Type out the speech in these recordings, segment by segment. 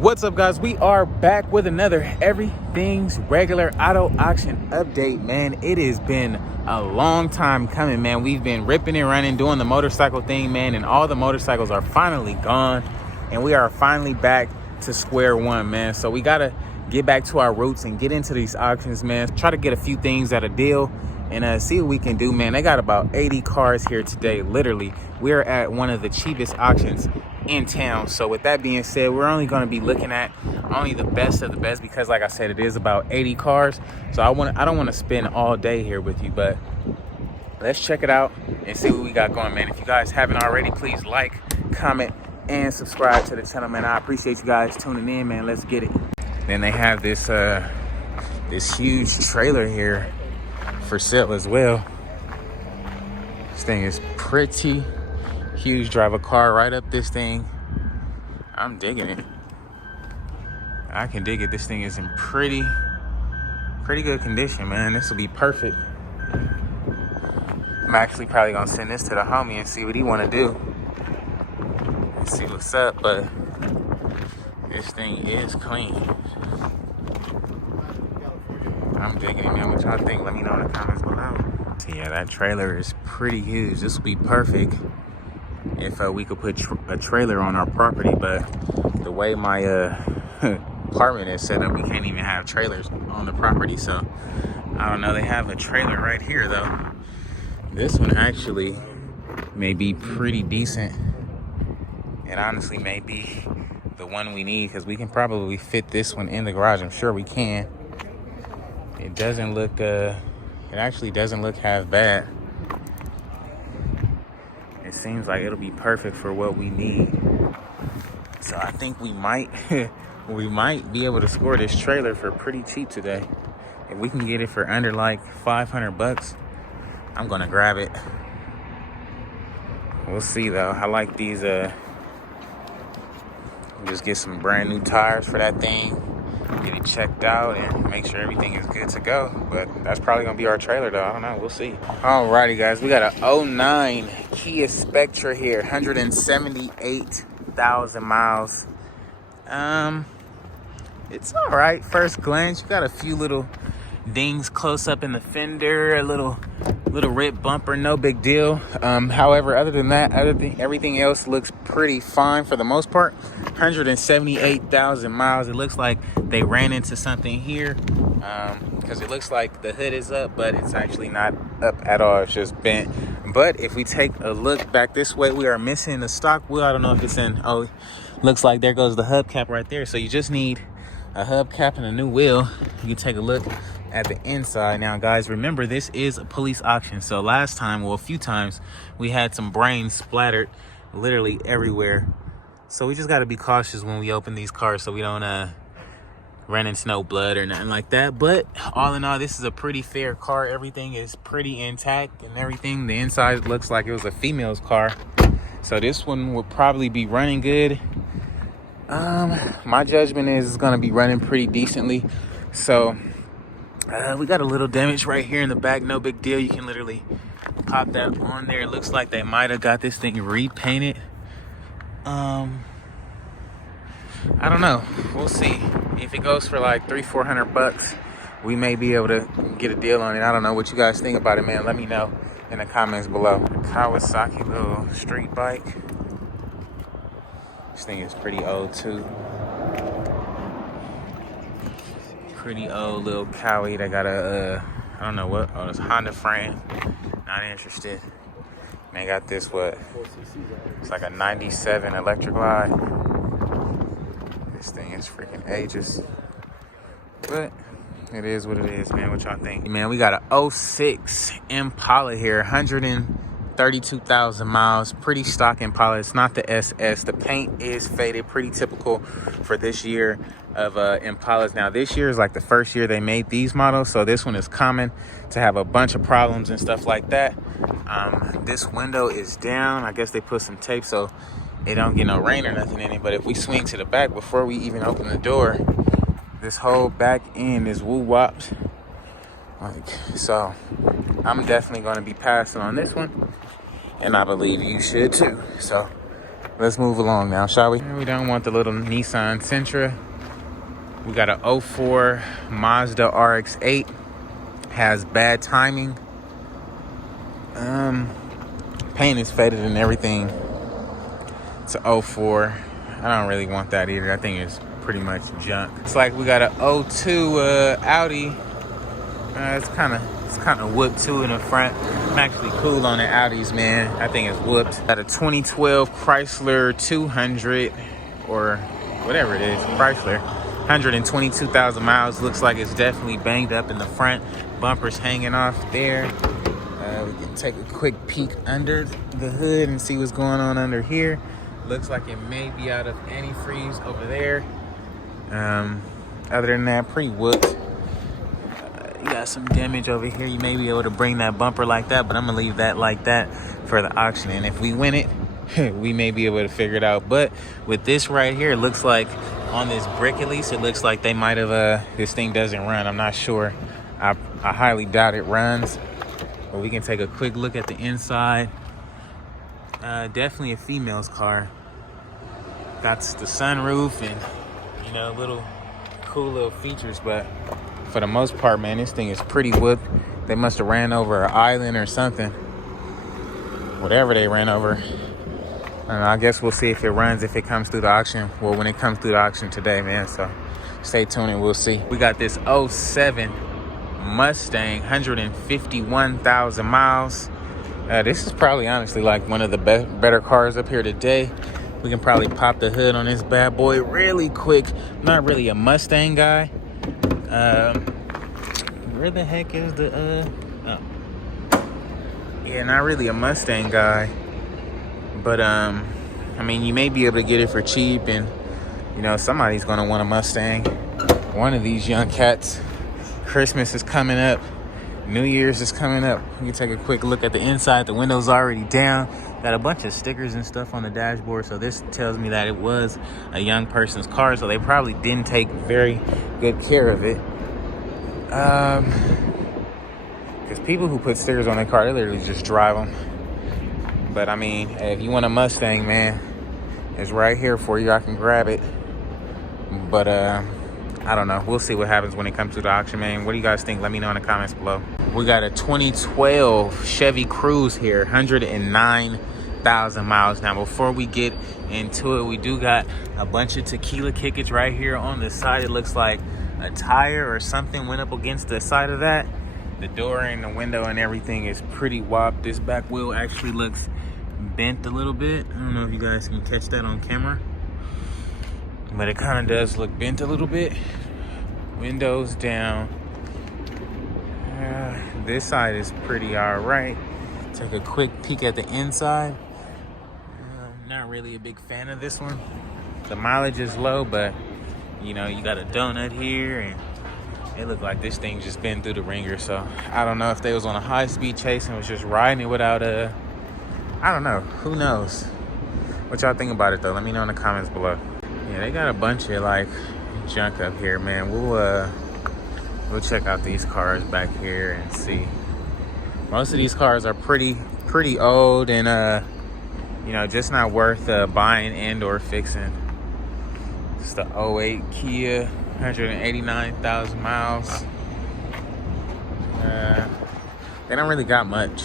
What's up, guys? We are back with another Everything's Regular Auto Auction update, man. It has been a long time coming, man. We've been ripping and running, doing the motorcycle thing, man, and all the motorcycles are finally gone, and we are finally back to square one, man. So we gotta get back to our roots and get into these auctions, man. Try to get a few things at a deal and see what we can do, man. They got about 80 cars here today. Literally, we're at one of the cheapest auctions in town. So with that being said, we're only going to be looking at only the best of the best, because like I said, it is about 80 cars. So I don't want to spend all day here with you, but let's check it out and see what we got going, man. If you guys haven't already, please like, comment, and subscribe to the channel, man. I appreciate you guys tuning in, man. Let's get it. Then they have this this huge trailer here for sale as well. This thing is pretty huge. Drive a car right up this thing. I'm digging it. I can dig it. This thing is in pretty good condition, man. This will be perfect. I'm actually probably gonna send this to the homie and see what he want to do. Let's see what's up, but this thing is clean. I'm digging it, man. What y'all think? Let me know in the comments below. So yeah, that trailer is pretty huge. This would be perfect if we could put a trailer on our property, but the way my apartment is set up, we can't even have trailers on the property. So I don't know. They have a trailer right here though. This one actually may be pretty decent, and honestly may be the one we need, because we can probably fit this one in the garage. I'm sure we can. It doesn't look it actually doesn't look half bad. It seems like it'll be perfect for what we need. So I think we might we might be able to score this trailer for pretty cheap today. If we can get it for under like 500 bucks, I'm gonna grab it. We'll see though. I like these just get some brand new tires for that thing, get it checked out, and make sure everything is good to go. But that's probably gonna be our trailer though. I don't know, we'll see. Alrighty guys, we got a 09 Kia Spectra here, 178,000 miles. It's all right first glance. You got a few little dings close up in the fender, a little rip bumper, no big deal. However, other than that, everything else looks pretty fine for the most part. 178,000 miles. It looks like they ran into something here, because it looks like the hood is up, but it's actually not up at all. It's just bent. But if we take a look back this way, we are missing the stock wheel. I don't know if it's in. Oh, looks like there goes the hubcap right there. So you just need a hubcap and a new wheel. You can take a look at the inside. Now guys, remember this is a police auction, so last time, well, a few times, we had some brains splattered literally everywhere. So we just got to be cautious when we open these cars so we don't run into no blood or nothing like that. But all in all, this is a pretty fair car. Everything is pretty intact and everything. The inside looks like it was a female's car, so this one would probably be running good. My judgment is it's gonna be running pretty decently. So we got a little damage right here in the back, no big deal. You can literally pop that on there. It looks like they might have got this thing repainted. I don't know, we'll see. If it goes for like 300-400 bucks, we may be able to get a deal on it. I don't know what you guys think about it, man. Let me know in the comments below. Kawasaki little street bike. This thing is pretty old too. Pretty old little Cowie. They got a I don't know what, oh, it's Honda frame. Not interested. They got this, what, it's like a 97 electric glide. This thing is freaking ages, but it is what it is, man. What y'all think? Man, we got a 06 Impala here, 132,000 miles. Pretty stock Impala. It's not the SS. The paint is faded, pretty typical for this year of Impalas. Now this year is like the first year they made these models, so this one is common to have a bunch of problems and stuff like that. This window is down. I guess they put some tape so it don't get no rain or nothing in it. But if we swing to the back before we even open the door, this whole back end is woo-wopped. Like, so I'm definitely going to be passing on this one, and I believe you should too. So let's move along now, shall we? We don't want the little Nissan Sentra. We got a 04 Mazda RX-8. Has bad timing. Paint is faded and everything. It's a 04. I don't really want that either. I think it's pretty much junk. It's like we got a 02 Audi. It's kind of whooped too in the front. I'm actually cool on the Audis, man. I think it's whooped. Got a 2012 Chrysler 200 or whatever it is, Chrysler. 122,000 miles. Looks like it's definitely banged up in the front. Bumpers hanging off there. We can take a quick peek under the hood and see what's going on under here. Looks like it may be out of antifreeze over there. Other than that, pretty whooped. You got some damage over here. You may be able to bring that bumper like that, but I'm gonna leave that like that for the auction. And if we win it, we may be able to figure it out. But with this right here, it looks like on this brick at least, it looks like they might have, this thing doesn't run. I'm not sure. I highly doubt it runs. But we can take a quick look at the inside. Definitely a female's car. Got the sunroof and, you know, little cool little features, but for the most part, man, this thing is pretty whooped. They must have ran over an island or something. Whatever they ran over. I don't know, I guess we'll see if it runs, if it comes through the auction. Well, when it comes through the auction today, man, so stay tuned and we'll see. We got this 07 Mustang, 151,000 miles. This is probably honestly like one of the better cars up here today. We can probably pop the hood on this bad boy really quick. Not really a Mustang guy. Where the heck is the oh. Yeah, not really a Mustang guy. But I mean, you may be able to get it for cheap, and you know, somebody's gonna want a Mustang. One of these young cats. Christmas is coming up. New Year's is coming up. You can take a quick look at the inside. The window's already down. Got a bunch of stickers and stuff on the dashboard. So this tells me that it was a young person's car. So they probably didn't take very good care of it. Because people who put stickers on their car, they literally just drive them. But I mean, if you want a Mustang, man, it's right here for you. I can grab it. But I don't know. We'll see what happens when it comes to the auction, man. What do you guys think? Let me know in the comments below. We got a 2012 Chevy Cruze here, 109,000 miles. Now, before we get into it, we do got a bunch of tequila kickets right here on the side. It looks like a tire or something went up against the side of that. The door and the window and everything is pretty whopped. This back wheel actually looks bent a little bit. I don't know if you guys can catch that on camera, but it kind of does look bent a little bit. Windows down. This side is pretty all right. Take a quick peek at the inside. Not really a big fan of this one. The mileage is low, but you know, you got a donut here, and it looked like this thing just been through the ringer. So I don't know if they was on a high-speed chase and was just riding it without a, I don't know. Who knows? What y'all think about it though? Let me know in the comments below. Yeah, they got a bunch of like junk up here, man. We'll check out these cars back here and see. Most of these cars are pretty old and you know, just not worth buying and or fixing. It's the 08 Kia, 189,000 miles. They don't really got much.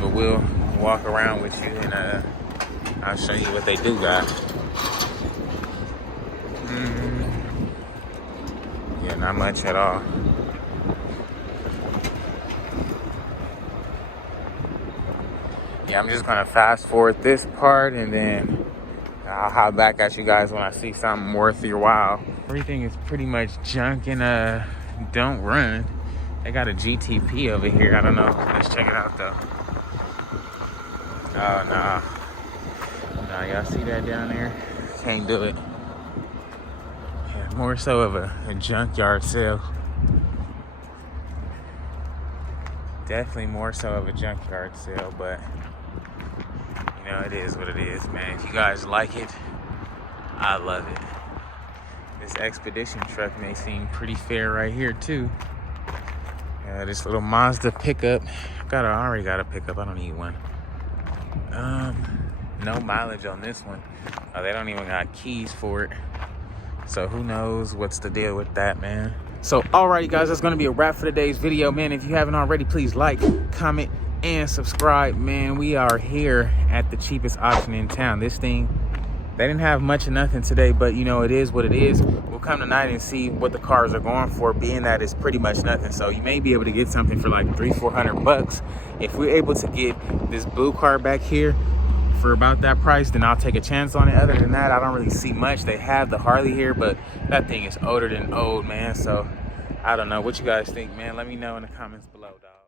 But we'll walk around with you and I'll show you what they do got. Yeah, not much at all. Yeah, I'm just gonna fast forward this part and then I'll hop back at you guys when I see something worth your while. Everything is pretty much junk and don't run. They got a GTP over here. I don't know. Let's check it out though. Oh no. Nah, y'all see that down there? Can't do it. Yeah, more so of a junkyard sale. Definitely more so of a junkyard sale, but you know, it is what it is, man. If you guys like it, I love it. This Expedition truck may seem pretty fair right here too. This little Mazda pickup. I already got a pickup. I don't need one. No mileage on this one. They don't even got keys for it. So who knows what's the deal with that, man. So, alrighty, guys, that's going to be a wrap for today's video, man. If you haven't already, please like, comment, and subscribe, man. We are here at the cheapest auction in town. This thing, they didn't have much of nothing today, but, you know, it is what it is. We'll come tonight and see what the cars are going for, being that it's pretty much nothing. So you may be able to get something for like $300-400. If we're able to get this blue car back here for about that price, then I'll take a chance on it. Other than that, I don't really see much. They have the Harley here, but that thing is older than old, man. So I don't know what you guys think, man. Let me know in the comments below, dog.